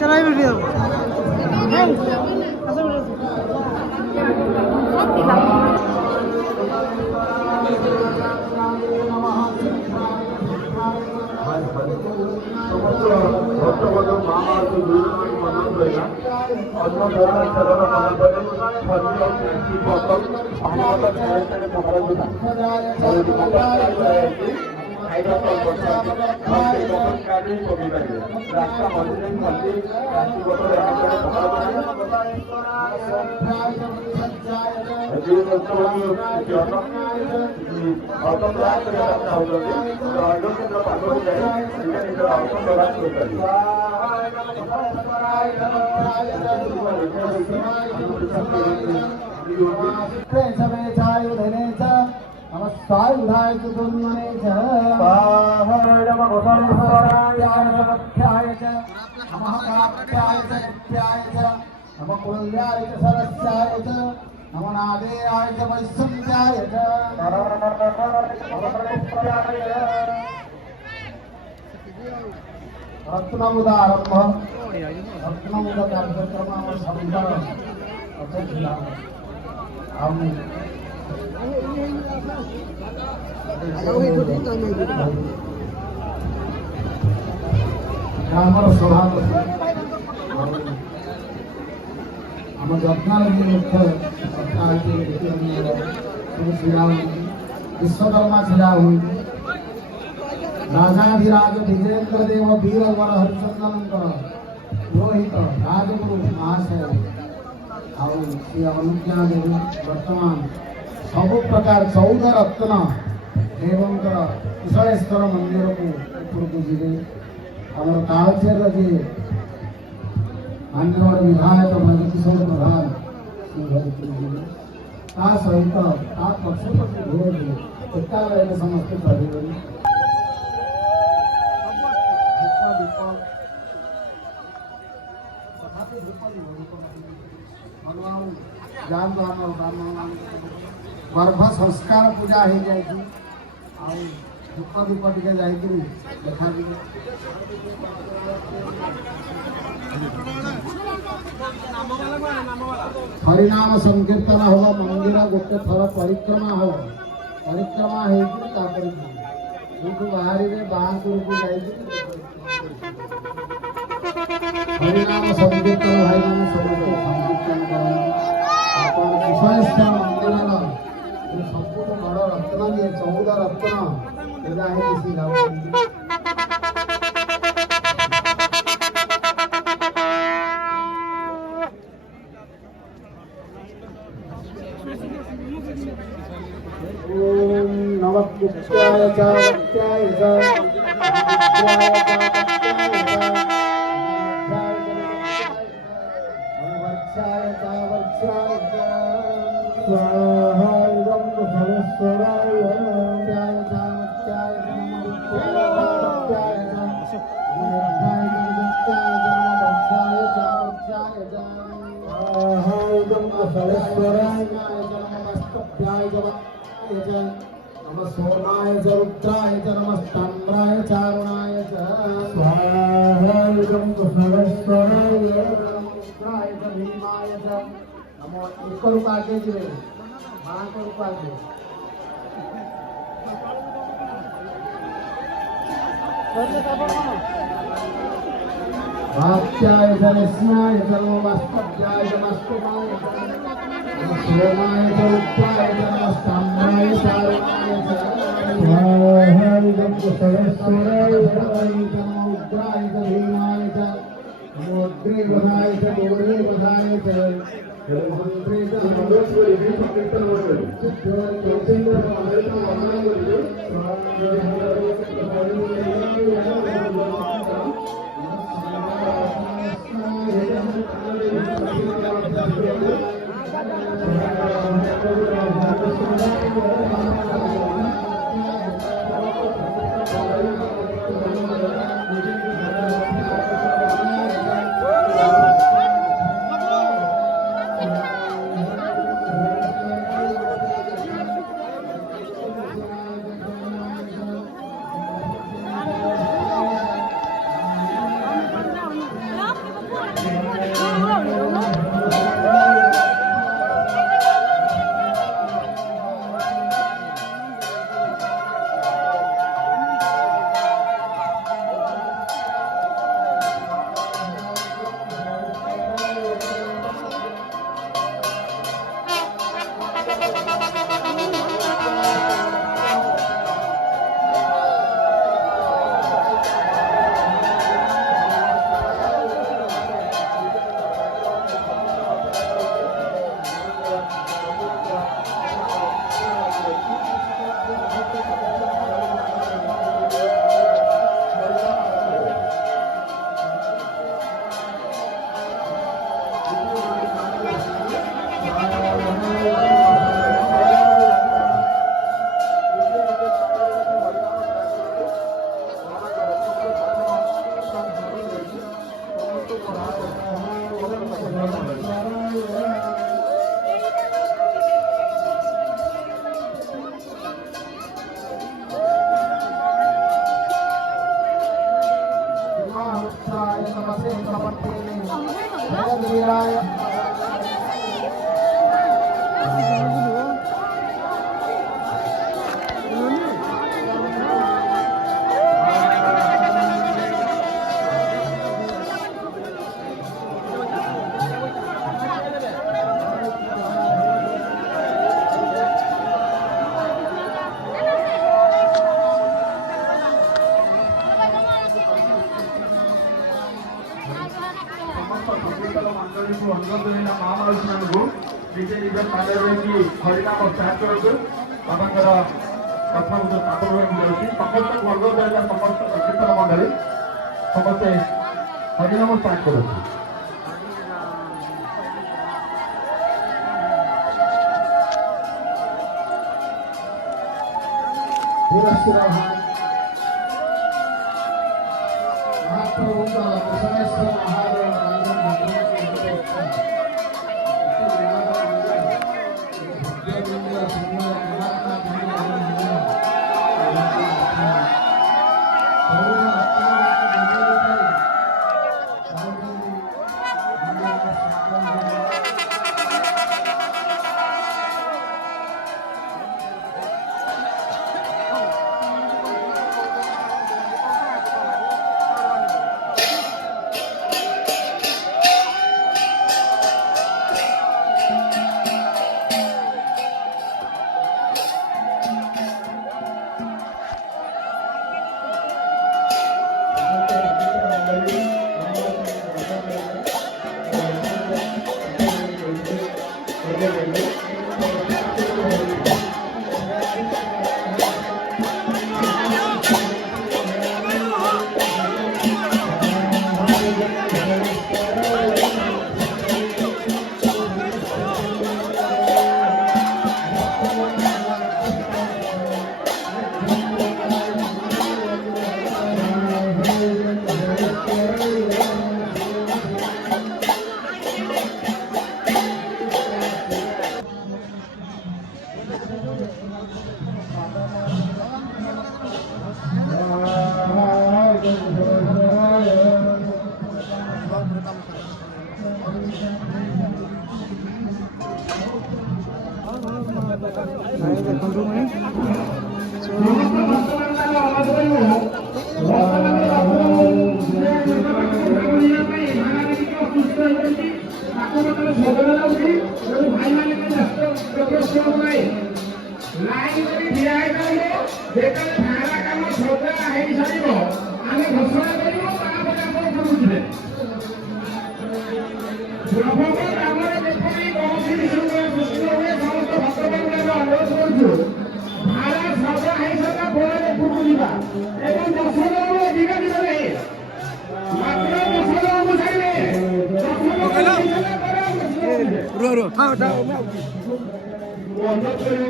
चलाई वीडियो नमस्कारुधाय चतुर्मने च स्वाहाय नमः गोसाय नमः च नमः कात्याय च नित्याय च नमः कुल्याय च सरस्याय च नमः नादेयाय च वैष्णव्याय च रत्नमुदारम्भ रत्नमुदकार्यक्रमः संकर अतिथिला हम ग्रामर सभापति हम रत्नागिरी मुख्य विश्वकर्मा छिड़ा हुई राजाधिराज विजेन्द्र देव वीर वर हरिचंदन पुरोहित राजगुरु महाशय और श्री अनुज्ञा देवी वर्तमान सब प्रकार 14 रत्न एवं कुशलेश्वर मंदिर को उपरकू जी आम तालचेर जी मान्यवर विधायक भजकिशोर प्रधान सहित पक्षपति घोर एकालय समस्त चलिए गर्भ संस्कार पूजा हो जाए धूप दीप टे जाकि देखा हरिनाम संकीर्तन हम मंदिर गोटे थर परिक्रमा हो परिक्रमा हो बाहर बाँकुर को हरिनाम संकीर्तन भाई मैंने समस्त संकीर्तन कुशलेश्वर मंदिर सब बड़ रत्न दिए 14 रत्न एदा है किसी गाँव ओम नमः कुत्याय च वत्याय च नमः सोमाय च रुद्राय च नमस्ताम्राय चारुणाय च स्वाहाय कुशलेश्वराय रुद्राय च भीमाय च नमो एक रूपा के जीवे मां को रूपा के वात्याय च निस्नाय च नमस्ताभ्याय च मस्तुमाय च सोमाय च रुद्राय च नमस्ताम्राय चारुणाय च स्वाहाय कुशलेश्वराय रुद्राय च भीमाय च नमोग्रे वधाय च गोरे वधाय च मंत्रे च नमोश्वरी भी संकीर्तन होते उत्साय नमसे समर्थे जयवीराय निजे निज स्थान रही हरिनाम स्टार्ट करूँ बाबांर कथा जाऊँगी समस्त वर्ग रहा समस्त संकीर्तन मंडली समस्ते हरिनाम स्टार्ट करूँ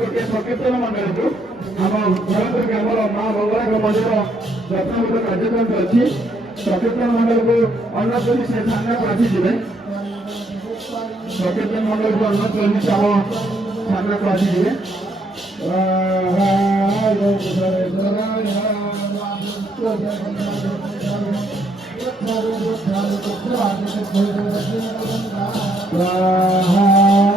गोटे संकीर्तन मंडल को आम ग्रामर माँ भगवान मंदिर रत्न कार्यक्रम अच्छी संकीर्तन मंडल को अन्नत से सामने को आसीजे संकीर्तन मंडल को अन्नत सामने को आसीजे स्वाहा